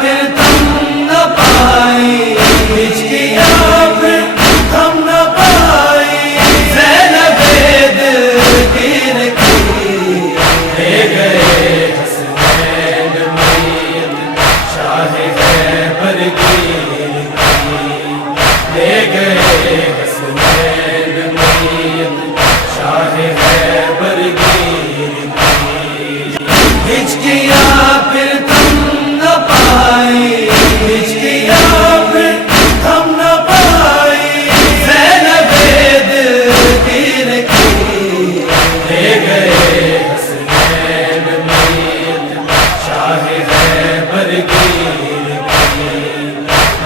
پھر تم نہ پائی، ہچکیاں پھر تم نہ پائی، زینب دلگیر کی لے گئے حسنین میت شاہ خیبر گیر کی، لے گئے حسنین میت شاہ خیبر گیر کی، ہچکیاں پھر تم نہ پائی، ہچکیاں پھر تم نہ پائی، زینب دلگیر کی لے گئے حسنین میت شاہ خیبر گیر کی،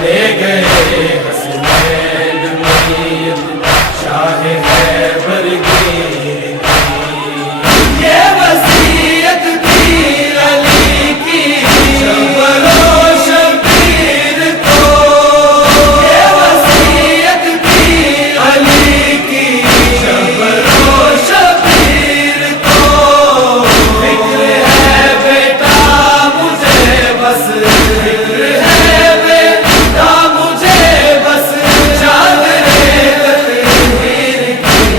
لے گئے حسنین میت شاہ خیبر گیر کی، یہ وصیت تھی علی کی شمر و شبیر کو، یہ وصیت تھی علی کی شمر و شبیر کو، فکر ہے بیٹا مجھے بس، فکر ہے بیٹا مجھے بس، چادرے تطہیر کی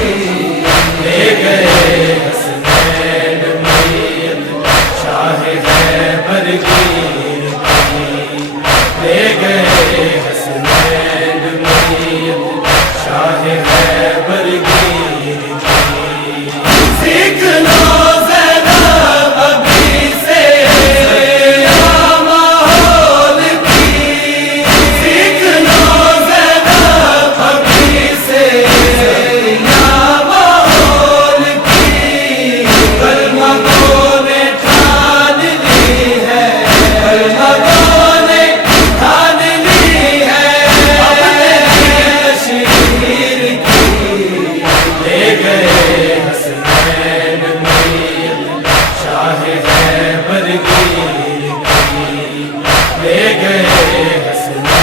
لے گئے حسنین میت شاہ خیبر گیر کی، لے گئے حسنین میت شاہ خیبر گیر کی، سیکھ لو زینب ابھی سے یا ماحول کی، سیکھ لو زینب ابھی سے یا ماحول کی، کلمہ نے ٹھان لی ہے، کلمہ نے ٹھان لی ہے، اپنے تشہیر کی لے گئے حسنین میت شاہ خیبر گیر کی، لے گئے حسنین